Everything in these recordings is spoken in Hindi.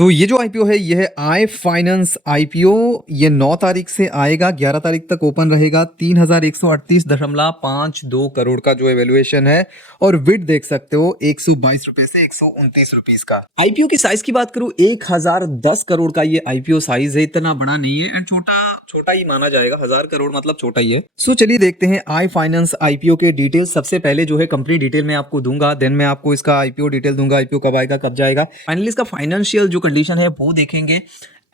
ये जो आईपीओ है ये है आई फाइनेंस आईपीओ। ये 9 तारीख से आएगा, 11 तारीख तक ओपन रहेगा। 3138.52 करोड़ का जो एवेल्युएशन है और विड देख सकते हो 122 रुपए से 129 रुपीस का। आईपीओ की साइज की बात करूं 1010 करोड़ का ये आईपीओ साइज है, इतना बड़ा नहीं है एंड छोटा छोटा ही माना जाएगा। 1000 करोड़ मतलब छोटा ही है। चलिए देखते हैं आई फाइनेंस आईपीओ के डिटेल। सबसे पहले जो है कंपनी डिटेल मैं आपको दूंगा, देन मैं आपको इसका आईपीओ डिटेल दूंगा, आईपीओ कब आएगा कब जाएगा, फाइनली इसका फाइनेंशियल जो कंडीशन है वो देखेंगे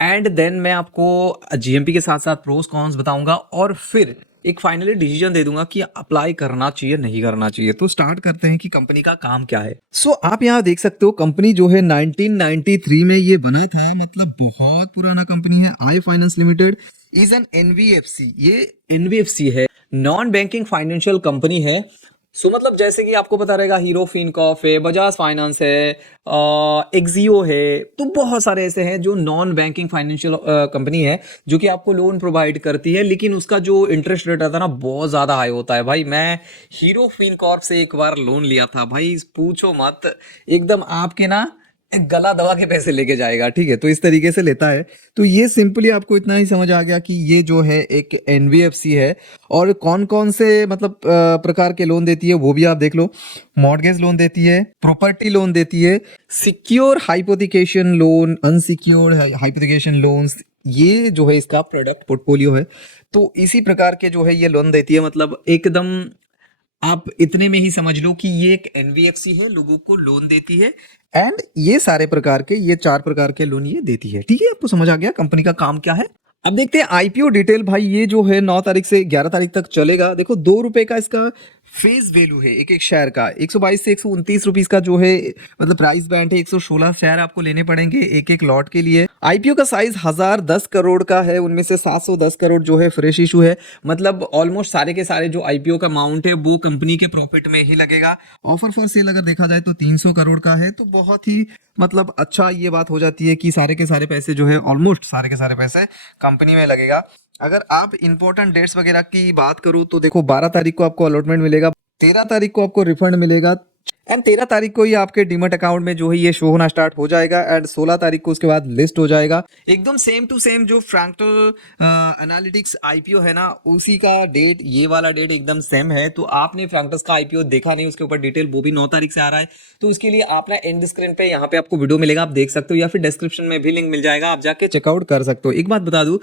एंड देन मैं आपको जीएमपी के साथ साथ प्रोस कॉन्स बताऊंगा और फिर एक फाइनली डिसीजन दे दूंगा कि अप्लाई करना चाहिए नहीं करना चाहिए। तो स्टार्ट करते हैं कि कंपनी का काम क्या है। आप यहाँ देख सकते हो कंपनी जो है 1993 में ये बना था, मतलब बहुत पुराना कंपनी है। I finance limited is an NBFC. ये एनबीएफसी है, नॉन बैंकिंग फाइनेंशियल कंपनी है। मतलब जैसे कि आपको पता रहेगा हीरो फिनकॉर्प है, बजाज फाइनेंस है, एक्सियो है, तो बहुत सारे ऐसे हैं जो नॉन बैंकिंग फाइनेंशियल कंपनी है जो कि आपको लोन प्रोवाइड करती है, लेकिन उसका जो इंटरेस्ट रेट आता है ना बहुत ज़्यादा हाई होता है। भाई मैं हीरो फिनकॉर्प से एक बार लोन लिया था, भाई पूछो मत, एकदम आपके ना गला दबा के पैसे लेके जाएगा। ठीक है, तो इस तरीके से लेता है। तो ये सिंपली आपको इतना ही समझ आ गया कि ये जो है एक एनबीएफसी है और कौन कौन से मतलब प्रकार के लोन देती है वो भी आप देख लो। मॉर्गेज लोन देती है, प्रॉपर्टी लोन देती है, secure hypothecation loan, unsecured hypothecation loans, ये जो है इसका प्रोडक्ट पोर्टफोलियो है। तो इसी प्रकार के जो है ये लोन देती है। मतलब एकदम आप इतने में ही समझ लो कि ये एक एनबीएफसी है, लोगों को लोन देती है एंड ये सारे प्रकार के, ये 4 प्रकार के लोन ये देती है। ठीक है, आपको समझ आ गया कंपनी का काम क्या है। अब देखते हैं आईपीओ डिटेल। भाई ये जो है 9 तारीख से 11 तारीख तक चलेगा। देखो 2 रुपए का इसका फेस वैल्यू है एक एक शेयर का। 122 से 129 रुपीस का जो है मतलब प्राइस बैंड है। 116 शेयर आपको लेने पड़ेंगे एक एक लॉट के लिए। आईपीओ का साइज 1010 करोड़ का है, उनमें से 710 करोड़ जो है फ्रेश इशू है। मतलब ऑलमोस्ट सारे के सारे जो आईपीओ का अमाउंट है वो कंपनी के प्रॉफिट में ही लगेगा। ऑफर फॉर सेल अगर देखा जाए तो 300 करोड़ का है, तो बहुत ही मतलब अच्छा ये बात हो जाती है कि सारे के सारे पैसे जो है ऑलमोस्ट सारे के सारे पैसे कंपनी में लगेगा। अगर आप इंपॉर्टेंट डेट्स वगैरह की बात करूं तो देखो 12 तारीख को आपको अलॉटमेंट मिलेगा, 13 तारीख को आपको रिफंड मिलेगा एंड 13 तारीख को ही आपके डीमैट अकाउंट में जो है ये शो होना स्टार्ट हो जाएगा एंड 16 तारीख को उसके बाद लिस्ट हो जाएगा। एकदम सेम टू सेम जो फ्रैंक्टर एनालिटिक्स आईपीओ है ना, उसी का डेट, ये वाला डेट एकदम सेम है। तो आपने फ्रैंक्टस का आईपीओ देखा नहीं, उसके ऊपर डिटेल वो भी 9 तारीख से आ रहा है। तो उसके लिए आप ना एंड स्क्रीन पे यहाँ पे आपको वीडियो मिलेगा, आप देख सकते हो, या फिर डिस्क्रिप्शन में भी लिंक मिल जाएगा, आप जाके चेकआउट कर सकते हो। एक बात बता दूं,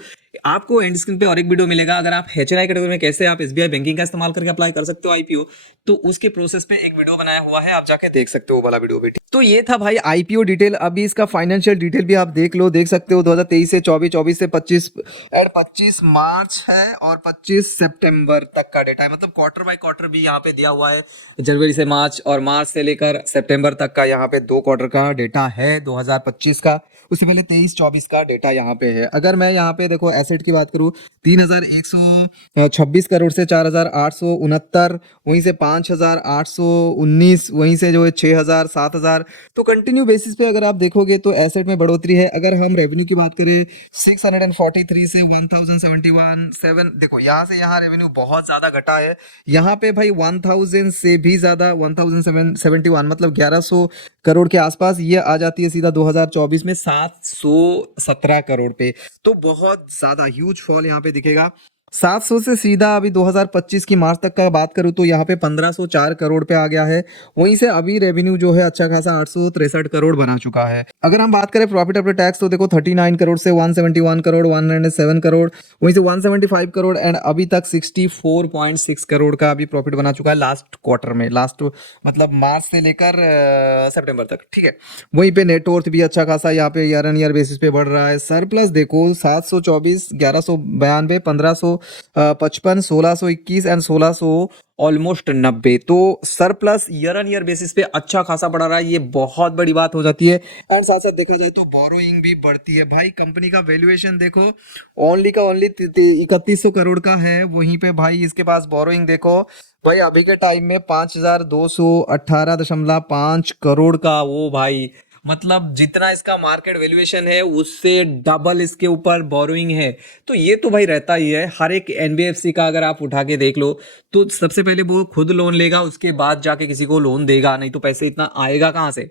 आपको एंड स्क्रीन पे और एक वीडियो मिलेगा, अगर आप एचएनआई कैटेगरी में कैसे आप एसबीआई बैंकिंग का इस्तेमाल करके अप्लाई कर सकते हो आईपीओ, तो उसके प्रोसेस पे एक वीडियो बनाया हुआ है, आप जाके देख सकते हो वो वाला वीडियो भी। तो ये था भाई आईपीओ डिटेल। अभी इसका फाइनेंशियल डिटेल भी आप देख लो, देख सकते हो 2023 से 24, 24 से 25 एंड 25 मार्च है और 25 सितंबर तक का डेटा है। मतलब क्वार्टर बाय क्वार्टर भी यहाँ पे दिया हुआ है, जनवरी से मार्च और मार्च से लेकर सितंबर तक का यहाँ पे 2 क्वार्टर का डेटा है 2025 का। उससे पहले 23-24 का डेटा यहाँ पे है। अगर मैं यहाँ पे देखो एसेट की बात करूँ 3126 करोड़ से 4869, वहीं से 5819, वहीं से जो है 6000, 7000। तो कंटिन्यू बेसिस पे अगर आप देखोगे तो एसेट में बढ़ोतरी है। अगर हम रेवेन्यू की बात करें 643 से 1071, 7, देखो यहाँ से यहाँ रेवेन्यू बहुत ज्यादा घटा है। यहाँ पे भाई 1000 से भी ज्यादा 1071 मतलब 1100 करोड़ के आसपास ये आ जाती है सीधा 2024 में 717 करोड़ पे। तो बहुत ज्यादा ह्यूज फॉल यहाँ पे दिखेगा। 700 से सीधा अभी 2025 की मार्च तक का बात करूं तो यहाँ पे 1504 करोड़ पे आ गया है। वहीं से अभी रेवेन्यू जो है अच्छा खासा 863 करोड़ बना चुका है। अगर हम बात करें प्रॉफिट आफ्टर टैक्स तो देखो 39 करोड़ से 171 करोड़, 107 करोड़, वहीं से 175 करोड़ एंड अभी तक 64.6 करोड़ का अभी प्रॉफिट बना चुका है लास्ट क्वार्टर में, लास्ट मतलब मार्च से लेकर सितंबर तक। ठीक है, वहीं पे नेट वर्थ भी अच्छा खासा यहाँ पे ईयर एन ईयर बेसिस पे बढ़ रहा है। सरप्लस देखो 724, 1192, 1555, 1621 एंड 1600 ऑलमोस्ट 90। तो surplus year on year basis पे अच्छा खासा बढ़ा रहा है, ये बहुत बड़ी बात हो जाती है। एंड साथ साथ देखा जाए तो बोरोइंग भी बढ़ती है। भाई कंपनी का वैल्यूएशन देखो ओनली का ओनली 3100 करोड़ का है, वहीं पे भाई इसके पास बोरोइंग देखो भाई अभी के टाइम में 5218.5 करोड़ का। वो भाई मतलब जितना इसका मार्केट वैल्यूएशन है उससे डबल इसके ऊपर बोरोइंग है। तो ये तो भाई रहता ही है हर एक एनबीएफसी का। अगर आप उठा के देख लो तो सबसे पहले वो खुद लोन लेगा, उसके बाद जाके किसी को लोन देगा, नहीं तो पैसे इतना आएगा कहाँ से।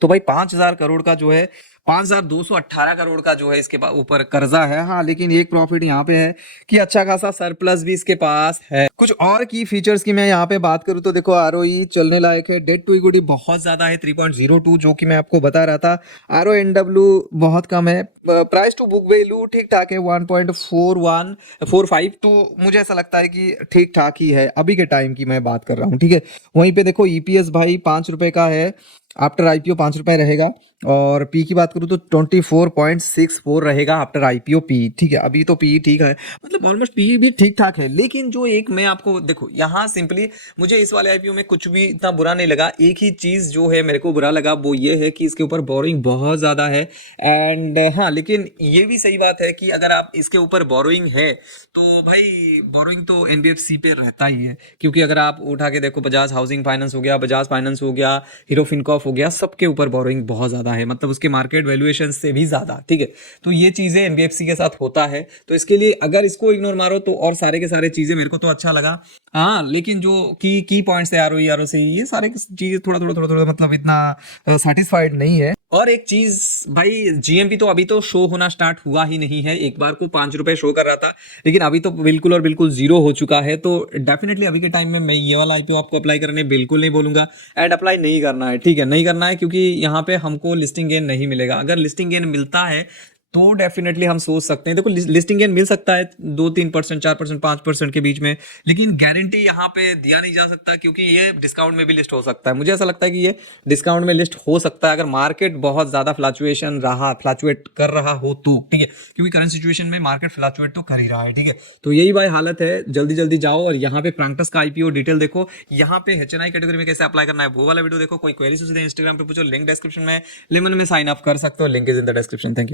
तो भाई 5000 करोड़ का जो है 5,218 करोड़ का जो है इसके ऊपर कर्जा है। हाँ, लेकिन एक प्रॉफिट यहाँ पे है कि अच्छा खासा सरप्लस भी इसके पास है। कुछ और की फीचर्स की मैं यहाँ पे बात करूँ तो देखो आरओई चलने लायक है, डेट टू इक्विटी बहुत ज्यादा है 3.02 जो कि मैं आपको बता रहा था। आरओएनडब्ल्यू बहुत कम है, प्राइस टू बुक वैल्यू ठीक ठाक है 1.4145, तो मुझे ऐसा लगता है कि ठीक ठाक ही है, अभी के टाइम की मैं बात कर रहा हूँ, ठीक है। वहीं पे देखो ईपीएस भाई 5 रुपए का है, आफ्टर आईपीओ 5 रुपए रहेगा। और पी की बात करूँ तो 24.64 रहेगा आफ्टर आईपीओ पी, ठीक है। अभी तो पी ठीक है, मतलब ऑलमोस्ट पी भी ठीक ठाक है। लेकिन जो एक मैं आपको देखो यहाँ सिंपली मुझे इस वाले आईपीओ में कुछ भी इतना बुरा नहीं लगा। एक ही चीज जो है मेरे को बुरा लगा वो ये है कि इसके ऊपर बोरोइंग बहुत ज्यादा है। एंड हाँ, लेकिन ये भी सही बात है कि अगर आप इसके ऊपर बोरोइंग है तो भाई बोरोइंग तो एनबीएफसी पे रहता ही है, क्योंकि अगर आप उठा के देखो बजाज हाउसिंग फाइनेंस हो गया, बजाज फाइनेंस हो गया, हीरो फिनकॉर्प हो गया, सबके ऊपर बोरोइंग बहुत ज्यादा है, मतलब उसके मार्केट वैल्यूएशन से भी ज्यादा, ठीक है। तो ये चीजें एनबीएफसी के साथ होता है, तो इसके लिए अगर इसको इग्नोर मारो तो और सारे के सारे चीजें मेरे को तो अच्छा लगा। हाँ, लेकिन जो की पॉइंट्स है आरओई आरओसी ये सारे चीजें थोड़ा मतलब इतना सेटिस्फाइड नहीं है। और एक चीज भाई, जीएमपी तो अभी तो शो होना स्टार्ट हुआ ही नहीं है। एक बार को 5 रुपए शो कर रहा था, लेकिन अभी तो बिल्कुल और बिल्कुल जीरो हो चुका है। तो डेफिनेटली अभी के टाइम में मैं ये वाला आईपीओ आपको अप्लाई करने बिल्कुल नहीं बोलूंगा। एंड अप्लाई नहीं करना है, ठीक है, नहीं करना है, क्योंकि यहाँ पे हमको लिस्टिंग गेन नहीं मिलेगा। अगर लिस्टिंग गेन मिलता है तो डेफिनेटली हम सोच सकते हैं। देखो लिस्टिंग गेन मिल सकता है 2-3%, 4%, 5% के बीच में, लेकिन गारंटी यहाँ पे दिया नहीं जा सकता, क्योंकि ये डिस्काउंट में भी लिस्ट हो सकता है। मुझे ऐसा लगता है कि ये डिस्काउंट में लिस्ट हो सकता है अगर मार्केट बहुत ज्यादा फ्लक्चुएट कर रहा हो तो, ठीक है, क्योंकि करंट सिचुएशन में मार्केट फ्लक्चुएट तो कर ही रहा है, ठीक है। तो यही भाई हालत है, जल्दी जल्दी जाओ और यहाँ पे प्रैंक्टस का आईपीओ डिटेल देखो। यहाँ पे एचएनआई कैटेगरी में कैसे अप्लाई करना है वो वाला वीडियो देखो। कोई क्वेरी सीधे इंस्टाग्राम पे पूछो, लिंक डिस्क्रिप्शन में, लेमन में साइन अप कर सकते हो, link is in the description. Thank you.